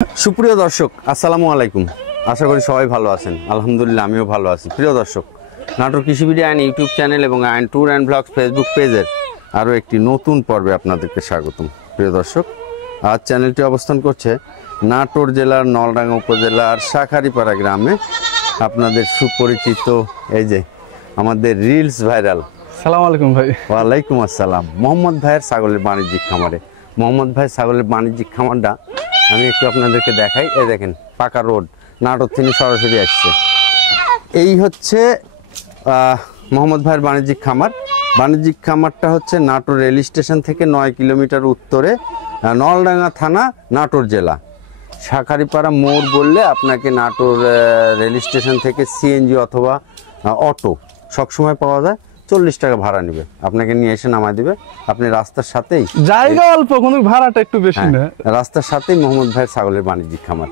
সুপ্রিয় দর্শক, আসসালামু আলাইকুম। আশা করি সবাই ভালো আছেন। আলহামদুলিল্লাহ, আমিও ভালো আছি। প্রিয় দর্শক, নাটোর কৃষি ভিডিও অ্যান্ড ইউটিউব চ্যানেল এবং and tour and blogs Facebook পেজের আরও একটি নতুন পর্বে আপনাদেরকে স্বাগতম। প্রিয় দর্শক, আজ চ্যানেলটি অবস্থান করছে নাটোর জেলার নলডাঙ্গা উপজেলার শাখারিপাড়া গ্রামে। আপনাদের সুপরিচিত এই যে আমাদের রিলস ভাইরাল, সালাম আলাইকুম ভাই। ওয়ালাইকুম আসসালাম, মোহাম্মদ ভাইয়ের ছাগলের বাণিজ্যিক খামারে। মোহাম্মদ ভাইয়ের ছাগলের বাণিজ্যিক খামারটা আমি একটু আপনাদেরকে দেখাই। এই দেখেন, পাকা রোড, নাটোর থেকে সরাসরি আসছে। এই হচ্ছে মোহাম্মদ ভাইয়ের বাণিজ্যিক খামার। বাণিজ্যিক খামারটা হচ্ছে নাটোর রেল স্টেশন থেকে 9 কিলোমিটার উত্তরে, নলডাঙ্গা থানা, নাটোর জেলা। শাখারিপাড়া মোড় বললে আপনাকে নাটোর রেল স্টেশন থেকে সিএনজি অথবা অটো সবসময় পাওয়া যায়। 40 টাকা ভাড়া নেবে, আপনাকে নিয়ে এসে নামায় দিবে। আপনি রাস্তার সাথেই, জায়গা অল্প কিন্তু ভাড়াটা একটু বেশি না। রাস্তার সাথেই মোহাম্মদ ভাইয়ের ছাগলের বাণিজ্যিক খামার।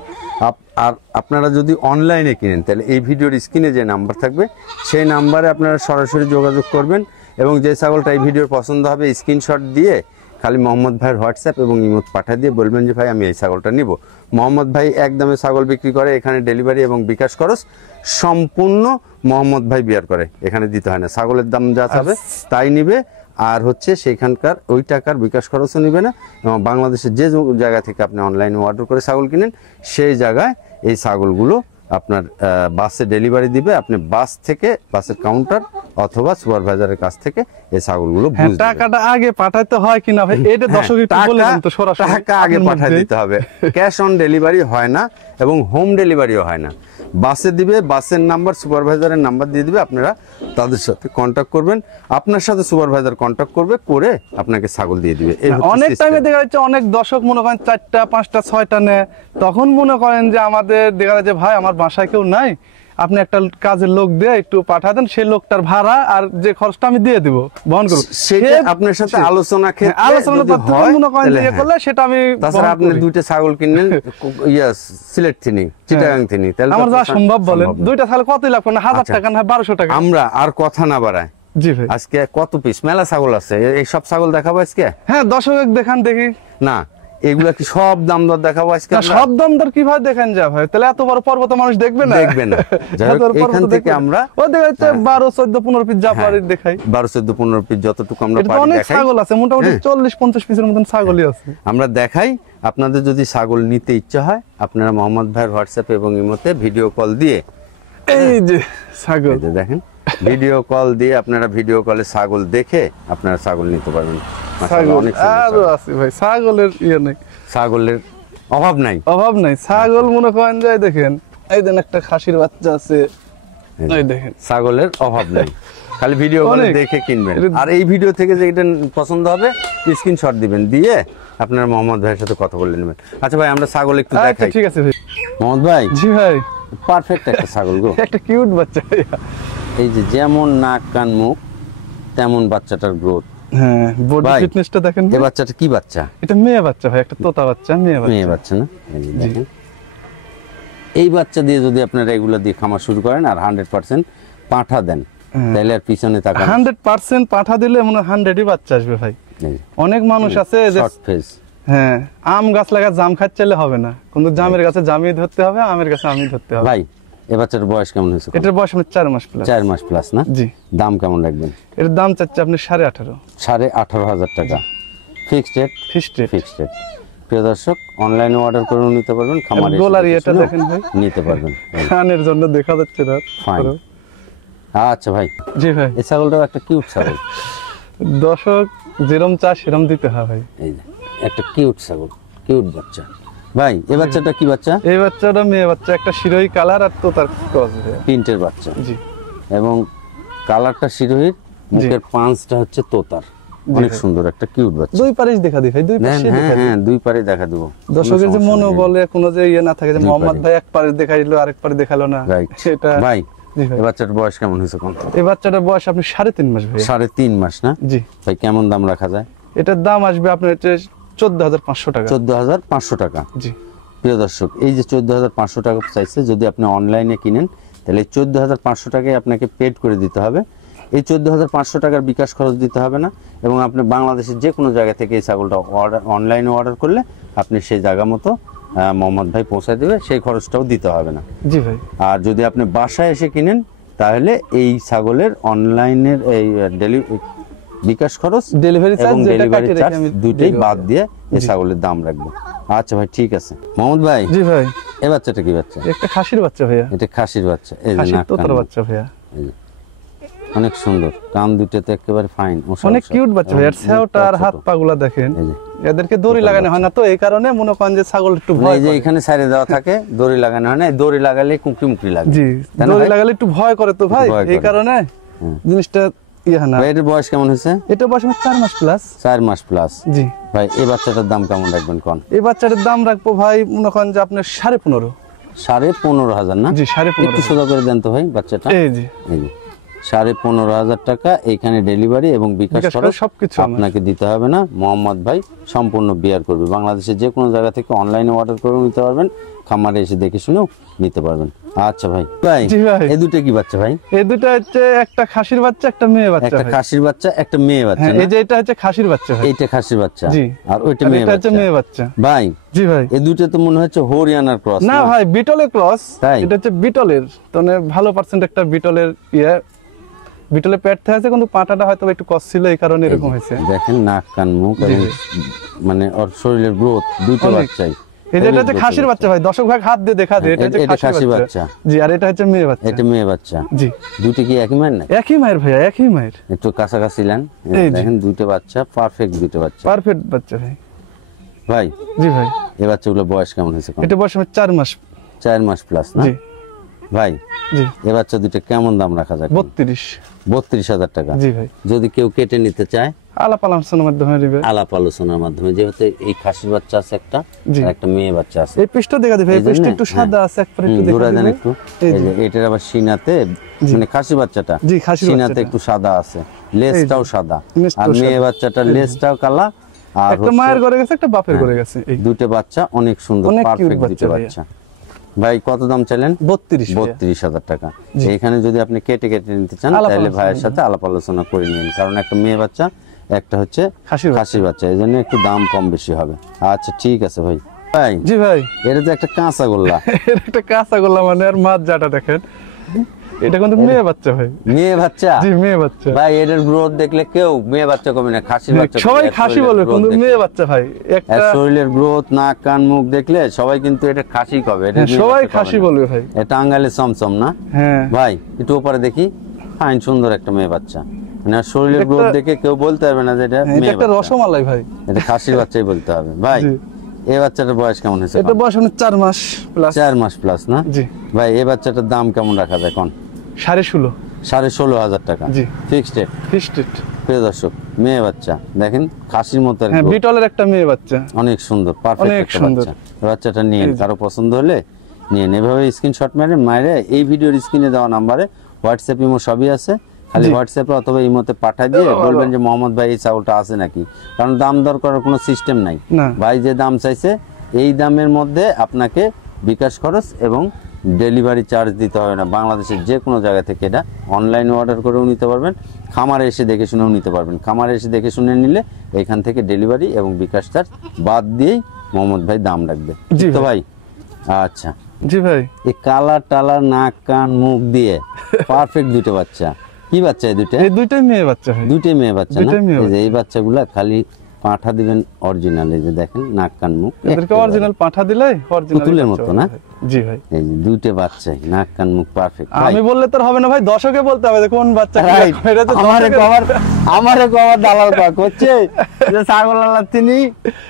আর আপনারা যদি অনলাইনে কিনেন তাহলে এই ভিডিওর স্ক্রিনে যে নাম্বার থাকবে সেই নাম্বারে আপনারা সরাসরি যোগাযোগ করবেন এবং যে ছাগলটা এই ভিডিওর পছন্দ হবে স্ক্রিনশট দিয়ে খালি মোহাম্মদ ভাইয়ের হোয়াটসঅ্যাপ এবং ইমোত পাঠিয়ে দিয়ে বলবেন যে ভাই আমি এই ছাগলটা নিব। মোহাম্মদ ভাই একদমে ছাগল বিক্রি করে, এখানে ডেলিভারি এবং বিকাশ খরচ সম্পূর্ণ মোহাম্মদ ভাই বিয়ার করে, এখানে দিতে হয় না। ছাগলের দাম যা চাবে তাই নিবে, আর হচ্ছে সেইখানকার ওই টাকার বিকাশ খরচও নিবে না। এবং বাংলাদেশের যে জায়গা থেকে আপনি অনলাইনে অর্ডার করে ছাগল কিনেন সেই জায়গায় এই ছাগলগুলো আপনার বাসে ডেলিভারি দিবে। আপনি বাস থেকে, বাসের কাউন্টার অথবা সুপারভাইজারের কাছ থেকে এই ছাগলগুলো টাকাটা আগে পাঠাইতে হয় কিনা ভাই, এটা দর্শক একটু বলে দেন তো। সরাসরি টাকা আগে পাঠিয়ে দিতে হবে। ক্যাশ অন ডেলিভারি হয় না এবং হোম ডেলিভারিও হয় না। বাসে দিবে, বাসের নাম্বার, সুপারভাইজারের নাম্বার দিয়ে দিবে। আপনারা তাদের সাথে কন্ট্যাক্ট করবেন, আপনার সাথে সুপারভাইজার কন্ট্যাক্ট করবে, করে আপনাকে ছাগল দিয়ে দিবে। অনেক টাইমে দেখা যাচ্ছে অনেক দর্শক মনে করেন 4টা 5টা 6টা নেয়, তখন মনে করেন যে আমাদের দেখা যাচ্ছে ভাই আমার বাসায় কেউ নাই, আপনি একটা কাজের লোক দিয়ে একটু পাঠা দেন, সেই লোকটার ভাড়া আর যে খরচটা আমি দিয়ে দিব, বহন করব। সেটা আপনার সাথে আলোচনা মনে করেন যে করলে সেটা আমি। তাছাড়া আপনি দুইটা ছাগল কিনলেন সিলেট থেকে, চিটাগাং থেকে, তাহলে আমার যা সম্ভব বলেন, দুইটা ছাগল কত লাগবে না? 1000 টাকা না 1200 টাকা। আমরা আর কথা না বাড়াই, জি ভাই, আজকে কত পিস মেলা ছাগল আছে, এই সব ছাগল দেখাবো আজকে। হ্যাঁ, দর্শক দেখান দেখি। না, এগুলা কি সব দাম দর দেখাবো আজকে? সব দাম দর কিভাবে দেখেন যা ভাই, তাহলে এত বড় পর্বত মানুষ দেখবে না, দেখবে না। এখান থেকে আমরা ও দেখাচ্ছে 12 14 15 পিস জাপারি দেখাই। 12 14 15 পিস যতটুকু আমরা পারি অনেক দেখাই। ছাগল আছে, মোটামুটি 40 50 পিসের মতন ছাগলই আছে, আমরা দেখাই। আপনাদের যদি ছাগল নিতে ইচ্ছা হয়, আপনারা মোহাম্মদ ভাইয়ের হোয়াটসঅ্যাপ এবং ইমোতে ভিডিও কল দিয়ে, এই যে ছাগল দেখেন, ভিডিও কল দিয়ে আপনারা ভিডিও কলে ছাগল দেখে আপনারা ছাগল নিতে পারবেন। আরো আছে ভাই, ছাগলের ইয়ে নেই, ছাগলের অভাব নাই, অভাব নাই। ছাগল মনে করেন যায়, দেখেন এই দেন একটা খাসির বাচ্চা আছে, এই দেখেন, ছাগলের অভাব নাই। খালি ভিডিও কলে দেখে কিনবেন। আর এই ভিডিও থেকে যে এটা পছন্দ হবে স্ক্রিনশট দিবেন, দিয়ে আপনারা মোহাম্মদ ভাইয়ের সাথে কথা বলে নেবেন। আচ্ছা ভাই, আমরা ছাগল একটু দেখাই। ঠিক আছে ভাই। মোহাম্মদ ভাই, জি ভাই, পারফেক্ট একটা ছাগল গো, একটা কিউট বাচ্চা। এই যে যেমন নাক কান মুখ তেমন বাচ্চাটার গ্রোথ। হ্যাঁ, বডি ফিটনেসটা দেখেন। এই বাচ্চাটা কি বাচ্চা? এটা মেয়ে বাচ্চা ভাই, একটা তোতা বাচ্চা, মেয়ে বাচ্চা না? দেখেন, এই বাচ্চা দিয়ে যদি আপনারা এগুলো দিয়ে খামার শুরু করেন আর 100% পাঠা দেন, তাহলে আর পিছনে তাকান। 100% পাঠা দিলে মনে 100ই বাচ্চা আসবে ভাই। অনেক মানুষ আছে যে শর্ট ফেস, হ্যাঁ, আম গাছ লাগা জাম খাচ্ছলে হবে না, কিন্তু জামের গাছে জামই ধরতে হবে, আমের গাছে আমি ধরতে হবে। ভাই, এই বাচ্চার বয়স কেমন হয়েছে? এটার বয়স 4 মাস প্লাস। 4 মাস প্লাস না? জি। দাম কেমন রাখবেন? এর দাম চাচ্ছে আপনি 18.5। 18,500 টাকা ফিক্সড রেট? Fixed rate. প্রিয় দর্শক, অনলাইনে অর্ডার করে নিতে পারবেন, খামারে গোলারি এটা দেখেন ভাই, নিতে পারবেন। কানের জন্য দেখা যাচ্ছে না। আচ্ছা ভাই, জি ভাই, এই ছাগলটাও একটা কিউট ছাগল। দর্শক যেরকম চা সেরকম দিতে হয় ভাই। এই যে একটা কিউট ছাগল, কিউট বাচ্চা। ভাই, এই বাচ্চাটা কি বাচ্চা? এই বাচ্চাটা মেয়ে বাচ্চা, একটা শিরোহী কালার আর তোতার ক্রস প্রিন্টের বাচ্চা। জি। এবং কালারটা শিরোহীর, মুখের পাঁচটা হচ্ছে তোতার, অনেক সুন্দর একটা কিউট বাচ্চা। দুই পারে দেখা দিই ভাই, দুই পাশে দেখা দিই। হ্যাঁ, দুই পারে দেখা দেব। দর্শকের যে মনে বলে কোনো যে ইয়ে না থাকে যে মোহাম্মদ ভাই এক পারে দেখাইলো আরেক পারে দেখালো না, সেটা। ভাই, এই বাচ্চাটার বয়স কেমন হয়েছে কোন? এই বাচ্চাটার বয়স আপনি 3.5 মাস ভাই। 3.5 মাস না? জি ভাই, কেমন দাম রাখা যায়? এটার দাম আসবে আপনার 14,500 টাকা। 14,500 টাকা। জি। প্রিয় দর্শক, এই যে 14,500 টাকা চাইছে, যদি আপনি অনলাইনে কিনেন তাহলে 14,500 টাকায় আপনাকে পেড করে দিতে হবে। এই 14,500 টাকার বিকাশ খরচ দিতে হবে না, এবং আপনি বাংলাদেশের যে কোনো জায়গা থেকে এই ছাগলটা অনলাইনে অর্ডার করলে আপনি সেই জায়গা মতো মোহাম্মদ ভাই পৌঁছায় দেবে, সেই খরচটাও দিতে হবে না। জি ভাই। আর যদি আপনি বাসায় এসে কিনেন তাহলে এই ছাগলের অনলাইনের এই বিকাশ খরচ ডেলিভারি চার্জ এবং যেটা ডেলিভারি কাটিয়ে চার্জ রেখে আমি দুটোই দিয়ে বাদ দেবো। দিয়ে এই ছাগলের দাম রাখবো। আচ্ছা ভাই, ঠিক আছে। মোহাম্মদ ভাই, জি ভাই। এই বাচ্চাটা কি বাচ্চা? একটা খাসির বাচ্চা ভাইয়া। এটা খাসির বাচ্চা। এই যে খাসির নাক তোতার কান, বাচ্চা ভাইয়া। এই যে অনেক সুন্দর, কান দুটোতে একেবারে ফাইন, অনেক কিউট বাচ্চা ভাই। আর ছাওটা আর হাত পা গুলা দেখেন, এই যে এদেরকে দড়ি লাগানো হয় না, তো এই কারণে মনে করেন যে ছাগল একটু ভয় এই যে করে। এখানে সাইডে দেওয়া থাকে, দড়ি লাগানো হয় না, এই দড়ি লাগালে কুঁকড়ি মুকড়ি লাগে। জি, তাই না দড়ি ভাই? লাগালে একটু ভয় করে তো ভাই, ভয় এই করে। কারণে হুম। জিনিসটা ইয়ে হয় না। ভাই এটার বয়স কেমন হয়েছে? এটা বয়স আমার 4 মাস প্লাস। 4 মাস প্লাস। জি ভাই এই বাচ্চাটার দাম কেমন রাখবেন কোন? এই বাচ্চাটার দাম রাখবো ভাই মনে করেন যে আপনার 15.5। 15,500 না? জি 15.5। একটু সোজা করে দেন তো ভাই বাচ্চাটা। এই জি, এই যে 15,500 টাকা এখানে ডেলিভারি এবং বিকাশ বিকাশ খরচ খরচ সবকিছু আমার। আপনাকে দিতে হবে না। মোহাম্মদ ভাই সম্পূর্ণ বিয়ার করবে। বাংলাদেশের যে কোনো জায়গা থেকে অনলাইনে অর্ডার করে নিতে পারবেন, খামারে এসে দেখে শুনেও নিতে পারবেন। আচ্ছা ভাই, ভাই জি ভাই। এই দুটো কি বাচ্চা ভাই? এই দুটো হচ্ছে একটা খাসির বাচ্চা, একটা মেয়ে বাচ্চা একটা ভাই। খাসির বাচ্চা, একটা মেয়ে বাচ্চা হ্যাঁ, না? এই যে এটা হচ্ছে খাসির বাচ্চা ভাই। এইটা খাসির বাচ্চা জি। আর ওইটা আর মেয়ে এটা হচ্ছে বাচ্চা। মেয়ে বাচ্চা। ভাই জি ভাই। এই দুটো তো মনে হচ্ছে হরিয়ানার ক্রস। না ভাই, বিটলের ক্রস। তাই? এটা হচ্ছে বিটলের, মানে ভালো পার্সেন্ট একটা বিটলের ইয়ে, বিটলের পেট থেকে আছে, কিন্তু পাটাটা হয়তো একটু কস ছিল, এই কারণে এরকম হয়েছে। দেখেন নাক কান মুখ জি, এবং জি। মানে ওর শরীরের গ্রোথ দুটো অনেক। বাচ্চাই। এই যে এটা অনেক হচ্ছে growth খাসির এর বাচ্চা ভাই, দর্শক ভাই হাত দিয়ে দেখা দে, এটা হ্যাঁ, হচ্ছে এটা খাসি খাসি বাচ্চা। বাচ্চা। জি, আর এটা হচ্ছে মেয়ে বাচ্চা। এটা মেয়ে বাচ্চা। জি, দুটো কি একই মায়ের নাকি? একই মায়ের ভাইয়া, একই মায়ের। একটু কাছাকাছি নেন। এই যে। দেখেন দুটো বাচ্চা, পারফেক্ট দুটো বাচ্চা। পারফেক্ট বাচ্চা ভাই। ভাই জি ভাই। এই বাচ্চাগুলো বয়স কেমন হয়েছে? এটা বয়স আমার 4 মাস। 4 মাস প্লাস না? জি ভাই জি। এই বাচ্চা দুটো কেমন দাম রাখা যায়? 32। 32,000 টাকা। জি ভাই। যদি কেউ কেটে নিতে চায় আলাপ আলোচনার মাধ্যমে নিবে। আলাপ আলোচনার মাধ্যমে, যেহেতু এই খাসির বাচ্চা আছে একটা, জি। আর একটা মেয়ে বাচ্চা আছে। এই পিসটা দেখা দিবে, এই এই জন্যে? পিসটা একটু সাদা আছে, একবার একটু দেখা ঘুরা দেন দিবে। একটু। এই এই যে। যে এটার আবার সিনাতে, মানে খাসি বাচ্চাটা জি, খাসির সিনাতে বাচ্চাটা। একটু সাদা আছে, লেজটাও সাদা। লেজটাও আর মেয়ে সাদা। বাচ্চাটার লেজটাও কালা। আর একটা মায়ের ঘরে গেছে, একটা বাপের ঘরে গেছে। এই দুটো বাচ্চা অনেক সুন্দর, অনেক cute পারফেক্ট বাচ্চা দুটো ভাইয়া। বাচ্চা। ভাই কত দাম চাইলেন? 32 ভাইয়া। 32,000 টাকা। এখানে যদি আপনি কেটে কেটে নিতে চান আলাপ তাহলে আলোচনা ভাইয়ের সাথে আলাপ আলোচনা করে নিন, কারণ একটা মেয়ে বাচ্চা, একটা হচ্ছে খাসির বাচ্চা। খাসির বাচ্চা, এই জন্য একটু দাম কম বেশি হবে। আচ্ছা ঠিক আছে ভাই। ভাই জি ভাই। এটা তো একটা কাঁচা গোল্লা। এর একটা কাঁচা গোল্লা, মানে আর মাছ জাটা দেখেন, এটা কিন্তু মেয়ে বাচ্চা ভাই। মেয়ে বাচ্চা? জি, মেয়ে বাচ্চা। ভাই এটার গ্রোথ দেখলে কেউ মেয়ে বাচ্চা কমে না, খাসির বাচ্চা সবাই কমে। এর খাসি শরীরের বলবে, growth কিন্তু দেখলে। মেয়ে বাচ্চা ভাই এর একটা। শরীরের গ্রোথ, নাক কান মুখ দেখলে সবাই কিন্তু এটা খাসি কবে, এটা হ্যাঁ, মেয়ে সবাই বাচ্চা কবে খাসি না। বলবে ভাই। এটা টাঙ্গাইলের চমচম না? হ্যাঁ ভাই একটু উপরে দেখি, ফাইন সুন্দর একটা মেয়ে বাচ্চা, মানে আর শরীরের একটা- গ্রোথ দেখে কেউ বলতে পারবে না যে এটা হ্যাঁ, এটা মেয়ে একটা বাচ্চা। রসমালাই ভাই। এটা খাসির বাচ্চাই বলতে হবে। ভাই জি। এই বাচ্চাটার বয়স কেমন হয়েছে? এটা বয়স মানে 4 মাস প্লাস। 4 মাস প্লাস না? জি। ভাই এই বাচ্চাটার দাম কেমন রাখা যায় কোন? 16.5। 16,500 টাকা। জি। Fixed rate. ফিস্টেড। প্রিয় দর্শক, মেয়ে বাচ্চা দেখেন, খাসির মতো আর হ্যাঁ, growth। বিটলের একটা মেয়ে বাচ্চা। অনেক সুন্দর, পারফেক্ট অনেক একটা সুন্দর। বাচ্চা। এই বাচ্চাটা নিয়ে এই যে। কারো পছন্দ হলে নিয়ে এভাবে স্ক্রিনশট মারে এই ভিডিওর স্ক্রিনে দেওয়া নাম্বারে হোয়াটসঅ্যাপ ইমো সবই আছে, খালি জি। হোয়াটসঅ্যাপে অথবা ইমোতে পাঠিয়ে দিয়ে বলবেন যে মোহাম্মদ ভাই এই চাউলটা আছে নাকি, কারণ দাম দর করার কোনো সিস্টেম নাই। না। ভাই যে দাম চাইছে এই দামের মধ্যে আপনাকে বিকাশ খরচ এবং ডেলিভারি চার্জ দিতে হবে না। বাংলাদেশের যে কোনো জায়গা থেকে এটা অনলাইনে অর্ডার করেও নিতে পারবেন, খামারে এসে দেখে শুনেও নিতে পারবেন। খামারে এসে দেখে শুনে নিলে এখান থেকে ডেলিভারি এবং বিকাশ চার্জ বাদ দিয়েই মোহাম্মদ ভাই দাম রাখবে। জি তো ভাই। ভাই আচ্ছা, জি ভাই। এই কালার টালার নাক কান মুখ দিয়ে পারফেক্ট দুটো বাচ্চা। কি বাচ্চা এই দুটো? এই দুইটাই মেয়ে বাচ্চা ভাই। দুটোই মেয়ে বাচ্চা না? দুটোই মেয়ে এই যে এই বাচ্চাগুলা খালি পাঠা দিবেন অরিজিনাল, এই যে দেখেন নাক কান মুখ এদেরকে একেবারে। অরিজিনাল পাঠা দিলে অরিজিনাল পুতুলের মতো না? জি ভাই। এই যে দুটো বাচ্চাই নাক কান মুখ পারফেক্ট। আমি বললে তো আর হবে না ভাই, দর্শকে বলতে হবে যে কোন বাচ্চা কি Right. রকম। এটা তো আমারে দর্শকের- আমারে কভার দালাল করছে যে ছাগল আল্লাহ তিনি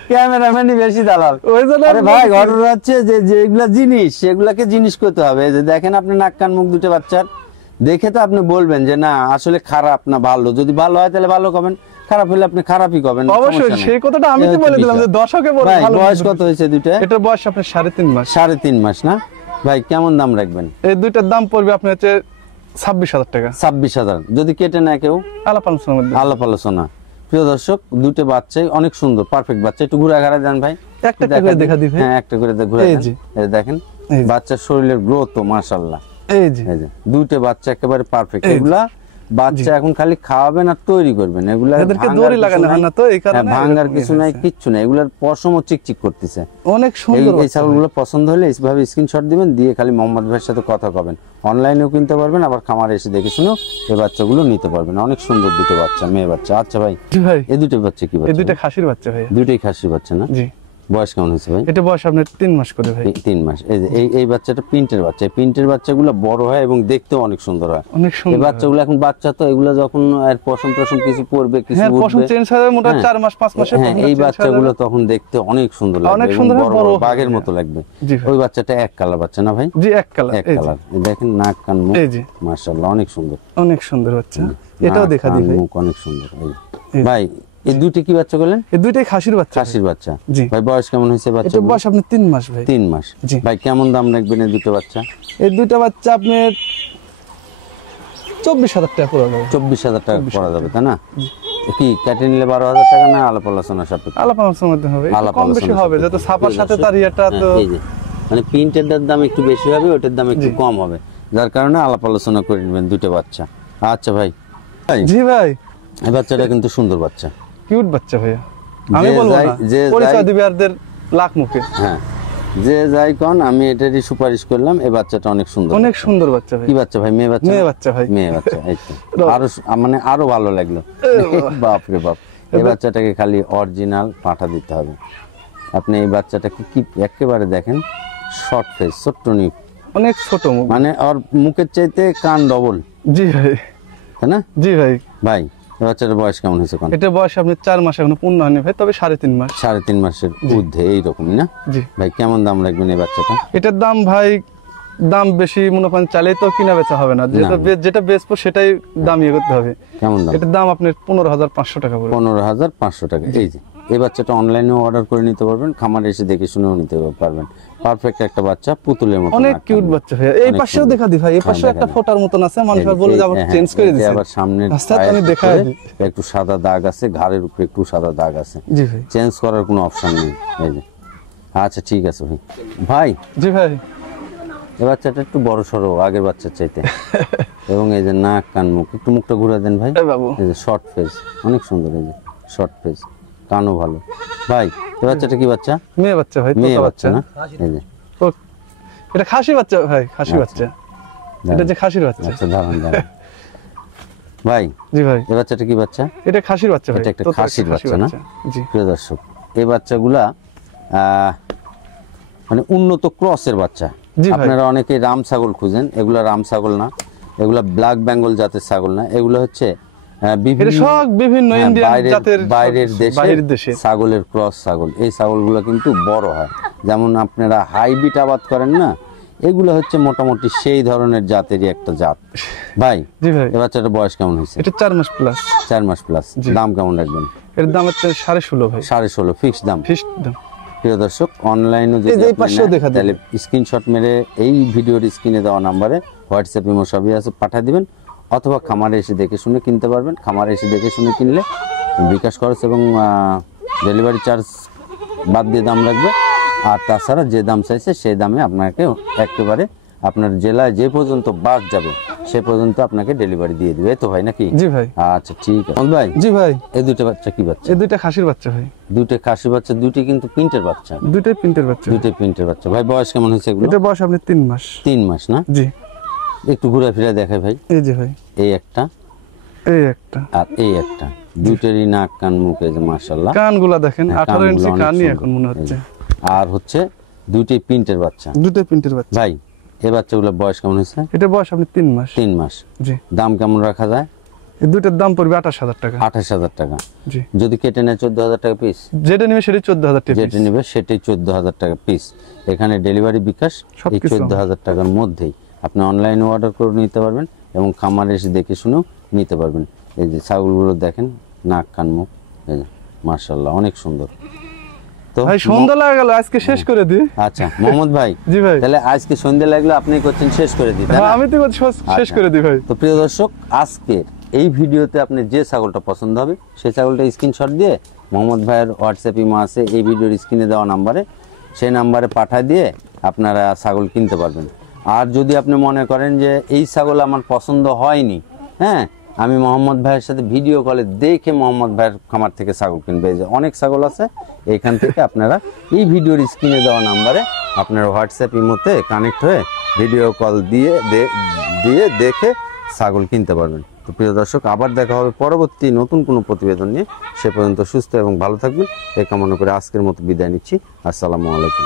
ক্যামেরাম্যানই বেশি দালাল। ওই জন্য আরে আমি ভাই বলছি। ঘটনা হচ্ছে যে যেগুলা জিনিস সেগুলাকে জিনিস করতে হবে। এই যে দেখেন আপনি নাক কান মুখ দুটো বাচ্চার দেখে তো আপনি বলবেন যে না আসলে খারাপ না ভালো, যদি ভালো হয় তাহলে ভালো করবেন, খারাপ হলে আপনি খারাপই করবেন। অবশ্যই, সমস্যা নেই। সেই কথাটা আমি এই তো হচ্ছে বলে দিলাম যে বিষয়। দর্শকে বলে ভাই ভালো। বয়স কত হয়েছে দুইটা? এটার বয়স আপনার 3.5 মাস। 3.5 মাস না? ভাই কেমন দাম রাখবেন? এই দুইটার দাম পড়বে আপনার হচ্ছে 26,000 টাকা। 26,000। যদি কেটে নেয় কেউ আলাপ আলোচনার মধ্যে। আলাপ আলোচনা। প্রিয় দর্শক, দুটো বাচ্চাই অনেক সুন্দর, পারফেক্ট বাচ্চা। একটু ঘুরে ঘাড়া দেন ভাই, একটা একটা করে দেখা দিবে। হ্যাঁ একটা করে ঘুরে এই দেন। যে। এই যে দেখেন এই যে। বাচ্চার শরীরের গ্রোথ তো মাশাআল্লাহ। এই যে। এই যে দুটো বাচ্চা একেবারে পারফেক্ট। এই যে। এগুলা বাচ্চা এখন খালি খাওয়াবেন আর তৈরি করবেন, এগুলা এদেরকে দড়ি লাগানো হয় না তো এই কারণে ভাঙার কিছু নাই, কিচ্ছু নাই, এগুলার পশমও চিকচিক করতেছে। অনেক সুন্দর এই ছাগলগুলো পছন্দ হলে এইভাবে স্ক্রিনশট দিবেন, দিয়ে খালি মোহাম্মদ ভাইয়ের সাথে কথা কবেন। অনলাইনেও কিনতে পারবেন, আবার খামারে এসে দেখে শুনেও এই বাচ্চাগুলো নিতে পারবেন। অনেক সুন্দর দুটো বাচ্চা, মেয়ে বাচ্চা। আচ্ছা ভাই, জি ভাই, এই দুটো বাচ্চা কি এই বাচ্চা? দুইটা খাসির বাচ্চা ভাই। দুটোই খাসির বাচ্চা না? জি। বয়স কেমন হয়েছে ভাই? এটা বয়স আপনার 3 মাস করে ভাই। 3 মাস। এই যে এই বাচ্চাটা প্রিন্টের বাচ্চা। এই প্রিন্টের বাচ্চাগুলো বড় হয় এবং দেখতেও অনেক সুন্দর হয়। অনেক এই সুন্দর বাচ্চাগুলো এখন বাচ্চা তো, এগুলো যখন আর পশম কিছু পড়বে, কিছু হ্যাঁ, পশম উঠবে, চেঞ্জ হবে মোটা 4 মাস 5 মাসে। হ্যাঁ, এই বাচ্চাগুলো তখন দেখতে অনেক সুন্দর লাগবে, অনেক এবং সুন্দর, বড় বড় বাঘের মতো লাগবে। জি ভাই। ওই বাচ্চাটা এক কালার বাচ্চা না ভাই? জি, এক কালার। এক কালার। এই দেখেন নাক কান মুখ, এই জি, মাশাআল্লাহ অনেক সুন্দর, অনেক সুন্দর বাচ্চা। এটাও নাক, দেখা কান, দিই ভাই। মুখ অনেক সুন্দর। এই ভাই, এই দুটি কি বাচ্চা বলেন? এই দুইটাই খাসির বাচ্চা। খাসির বাচ্চা। জি ভাই বয়স কেমন হয়েছে বাচ্চা? এটা বয়স আপনার 3 মাস ভাই। 3 মাস। জি। ভাই কেমন দাম রাখবেন এই দুটো বাচ্চা? এই দুইটা বাচ্চা আপনার 24,000 টাকা পড়ে যাবে। 24,000 টাকা করা যাবে তাই না? কি কেটে নিলে 12,000 টাকা না আলাপ আলোচনা সাপেক্ষে? আলাপ আলোচনার মধ্যে হবে, একটু আলাপ কম বেশি আলোচনা হবে, সাপেক্ষে। যত ছাপার সাথে তার ইয়েটা হ্যাঁ, তো এই যে মানে প্রিন্টেরটার দাম একটু বেশি হবে, ওটার দাম একটু জি। কম হবে, যার কারণে আলাপ আলোচনা করে নেবেন দুটো বাচ্চা। আচ্ছা ভাই, জি ভাই, এই বাচ্চাটা কিন্তু সুন্দর বাচ্চা। কিউট বাচ্চা ভাইয়া। আমি যে বলবো যাই- না, যে পরিচয় যাই- দিবে আরদের লাখ মুখে। হ্যাঁ, যে যাই কন আমি এটারই সুপারিশ করলাম। এই বাচ্চাটা অনেক সুন্দর। অনেক সুন্দর বাচ্চা ভাই। কি বাচ্চা ভাই? মেয়ে বাচ্চা? মেয়ে বাচ্চা ভাই। মেয়ে বাচ্চা। এই তো আরো মানে আরো ভালো লাগলো। বাপ রে বাপ, এই বাচ্চাটাকে খালি অরিজিনাল পাঠা দিতে হবে। আপনি এই বাচ্চাটাকে কি একেবারে দেখেন, শর্ট ফেস, ছোট্ট নিপ, অনেক ছোট মুখ। মানে ওর মুখের চাইতে কান ডবল, জি ভাই, তাই না জি ভাই। ভাই? এই বাচ্চাটার বয়স কেমন হয়েছে? কোন এটা বয়স আপনার 4 মাস এখনো পূর্ণ হয়নি ভাই, তবে 3.5 মাস। 3.5 মাসের ঊর্ধ্বে এইরকমই না? জি। ভাই কেমন দাম রাখবেন এই বাচ্চাটা? এটার দাম ভাই, দাম বেশি মনে করেন চাইলেই তো কিনা বেচা হবে না, যেটা বেচবো সেটাই দাম ইয়ে করতে হবে। কেমন দাম? এটার দাম আপনার 15,500 টাকা পড়বে। 15,500 টাকা। এই যে এই বাচ্চাটা অনলাইনেও অর্ডার করে নিতে পারবেন, খামারে এসে দেখে শুনেও নিতে পারবেন। পারফেক্ট একটা বাচ্চা, পুতুলের মতো। অনেক নাক, কিউট কান, বাচ্চা ভাইয়া। এই অনেক পাশেও সুন্দর। দেখা দি ভাই, এই পাশেও হ্যাঁ, একটা দেখান। ফোটার মতন আছে, মানুষ এই যে, বলে যে এই আবার হ্যাঁ, চেঞ্জ করে এই যে দিয়েছে। আবার সামনে রাস্তায় তো আমি দেখাই দিই। একটু সাদা দাগ আছে, ঘাড়ের উপরে একটু সাদা দাগ আছে। জি ভাই। চেঞ্জ করার কোনো অপশন নেই। এই যে আচ্ছা ঠিক আছে ভাই। ভাই জি ভাই, এই বাচ্চাটা একটু বড় সড়ো আগের বাচ্চার চাইতে, এবং এই যে নাক কান মুখ, একটু মুখটা ঘুরে দেন ভাই। এই বাবু। এই যে শর্ট ফেস, অনেক সুন্দর। এই যে শর্ট ফেস, কানও ভালো। ভাই এই বাচ্চাটা কি বাচ্চা? মেয়ে বাচ্চা ভাই, মেয়ে তোতা বাচ্চা না? এই যে এটা খাসি বাচ্চা ভাই, খাসি বাচ্চা। এটা যে খাসির বাচ্চা। আচ্ছা দাঁড়ান দাঁড়ান ভাই, জি ভাই, এই বাচ্চাটা কি বাচ্চা? এটা খাসির বাচ্চা ভাই। এটা একটা তোতা খাসির বাচ্চা না? জি। প্রিয় দর্শক, এই বাচ্চাগুলা মানে উন্নত ক্রসের বাচ্চা। জি ভাই। আপনারা অনেকে রাম ছাগল খুঁজেন, এগুলা রাম ছাগল না, এগুলা ব্ল্যাক বেঙ্গল জাতের ছাগল না, এগুলো হচ্ছে এটা সব বিভিন্ন হ্যাঁ, ইন্ডিয়ান বাইরের- জাতের, বাইরের বাইরের দেশে দেশে। ছাগলের ক্রস ছাগল। এই ছাগলগুলো কিন্তু বড় হয়, যেমন আপনারা হাইব্রিড আবাদ করেন না, এগুলো হচ্ছে মোটামুটি সেই ধরনের জাতেরই একটা জাত। ভাই জি ভাই, এই বাচ্চাটার বয়স কেমন হয়েছে? এটা 4 মাস প্লাস। 4 মাস প্লাস। জি। দাম কেমন রাখবেন? এর দাম হচ্ছে 16.5 ভাই। 16.5 ফিক্স দাম। ফিক্সড দাম। প্রিয় দর্শক, অনলাইনে এই যে এই পাশেও দেখা তাহলে স্ক্রিনশট মেরে এই ভিডিওর স্ক্রিনে দেওয়া নাম্বারে হোয়াটসঅ্যাপ ইমো সবই আছে, পাঠিয়ে দিবেন, অথবা খামারে এসে দেখে শুনে কিনতে পারবেন। খামারে এসে দেখে শুনে কিনলে বিকাশ খরচ এবং ডেলিভারি চার্জ বাদ দিয়ে দাম লাগবে। আর তাছাড়া যে দাম চাইছে সেই দামে আপনাকে একেবারে আপনার জেলায় যে পর্যন্ত বাস যাবে সে পর্যন্ত আপনাকে ডেলিভারি দিয়ে দিবে। এই তো ভাই নাকি? জি ভাই। আচ্ছা ঠিক আছে ভাই। জি ভাই, এই দুটো বাচ্চা কি বাচ্চা? এই দুইটা খাসির বাচ্চা ভাই। দুটো খাসি বাচ্চা, দুটি কিন্তু প্রিন্টের বাচ্চা। দুইটাই প্রিন্টের বাচ্চা। দুটো প্রিন্টের বাচ্চা। ভাই বয়স কেমন হয়েছে এগুলো? এটা বয়স আপনি 3 মাস। 3 মাস না? জি। একটু ঘুরে ফিরে দেখাই ভাই। এই যে ভাই, এই একটা এই একটা, আর এই একটা, দুটোরই নাক কান মুখ, এই যে মাশাআল্লাহ কানগুলা দেখেন, হ্যাঁ, 18 ইঞ্চি কানগুলো অনেক কানই সুন্দর। এখন মনে হচ্ছে। আর হচ্ছে দুটোই প্রিন্টের বাচ্চা। দুইটাই প্রিন্টের বাচ্চা। ভাই এই বাচ্চাগুলোর বয়স কেমন হয়েছে? এটা বয়স আপনি 3 মাস। 3 মাস। জি। দাম কেমন রাখা যায়? এই দুইটার দাম পড়বে 28,000 টাকা। 28,000 টাকা। জি। যদি কেটে নেয় 14,000 টাকা পিস। যেটা নিবে সেটা 14,000 টাকা যেটা নেবে সেটাই 14,000 টাকা পিস। এখানে ডেলিভারি বিকাশ এই সবকিছু 14,000 টাকার মধ্যেই আপনি অনলাইনে অর্ডার করে নিতে পারবেন এবং খামারে এসে দেখে শুনেও নিতে পারবেন। এই যে ছাগলগুলো দেখেন, নাক কান মুখ, এই যে মাশাআল্লাহ অনেক সুন্দর। তো ভাই সন্ধ্যা লাগা গেল, আজকে শেষ করে দিই। আচ্ছা মোহাম্মদ ভাই, জি ভাই। তাহলে আজকে সন্ধ্যা লাগলো আপনি করছেন শেষ করে দিই, তাই না? হ্যাঁ, আমি তো শেষ করে দিই ভাই। তো প্রিয় দর্শক, আজকের এই ভিডিওতে আপনি যে ছাগলটা পছন্দ হবে সেই ছাগলটা স্ক্রিনশট দিয়ে মোহাম্মদ ভাইয়ের হোয়াটসঅ্যাপ ইমো আছে এই ভিডিওর স্ক্রিনে দেওয়া নাম্বারে, সেই নাম্বারে পাঠিয়ে দিয়ে আপনারা ছাগল কিনতে পারবেন। আর যদি আপনি মনে করেন যে এই ছাগল আমার পছন্দ হয়নি, হ্যাঁ, আমি মোহাম্মদ ভাইয়ের সাথে ভিডিও কলে দেখে মোহাম্মদ ভাইয়ের খামার থেকে ছাগল কিনবে। এই যে অনেক ছাগল আছে, এইখান থেকে আপনারা এই ভিডিওর স্ক্রিনে দেওয়া নাম্বারে আপনারা হোয়াটসঅ্যাপ ইমোতে কানেক্ট হয়ে ভিডিও কল দিয়ে দেখে ছাগল কিনতে পারবেন। তো প্রিয় দর্শক, আবার দেখা হবে পরবর্তী নতুন কোনো প্রতিবেদন নিয়ে। সে পর্যন্ত সুস্থ এবং ভালো থাকবেন এই কামনা করে আজকের মতো বিদায় নিচ্ছি। আসসালামু আলাইকুম।